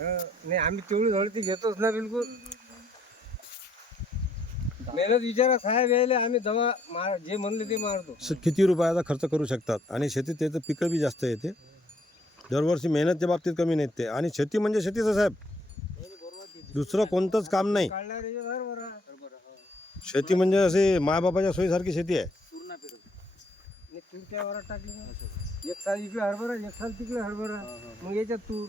नाही आम्ही तेवढी झळती घेतोच ना बिलकुल. मेहनत विचारा साहेब यायले आम्ही दवा जे म्हणले ते मारतो. किती रुपयाचा खर्च करू शकतात आणि शेतीत त्याचं पिकं बी जास्त येते. दरवर्षी मेहनतच्या बाबतीत कमी नाहीत ते. आणि शेती म्हणजे शेतीचं साहेब, दुसरं कोणतंच काम नाही. काढणार हरभरा शेती म्हणजे असे मायबापाच्या सोयीसारखी शेती आहे. तूर त्या वरात टाकली ना. एक साल इकडे हरभरा एक साल तिकडे हरभरा मग याच्यात तूर.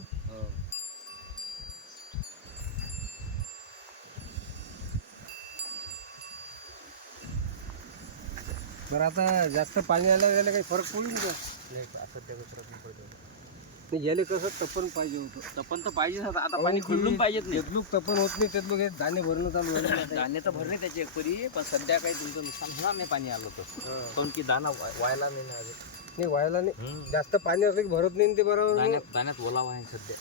तर आता जास्त पाणी आलं त्याला काही फरक पडून का नाही सध्या फरक नाही पडतो. याले कसं तपन पाहिजे होतं. तपन तर पाहिजे आता पाणी खुलून पाहिजेत नाही. तेतलूक तपन होत नाही तेतलूक हे दाणे भरणं चालू झालं. दाणे तर भरणे त्याची एकपरी पण सध्या काही तुमचं नुकसान होणार नाही पाणी आलं तर. काऊन की दाना व्हायला नाही ना अजून. नाही व्हायला नाही. जास्त पाणी असलं की भरत नाही ते बरोबर. दाण्यात ओलावा आहे सध्या.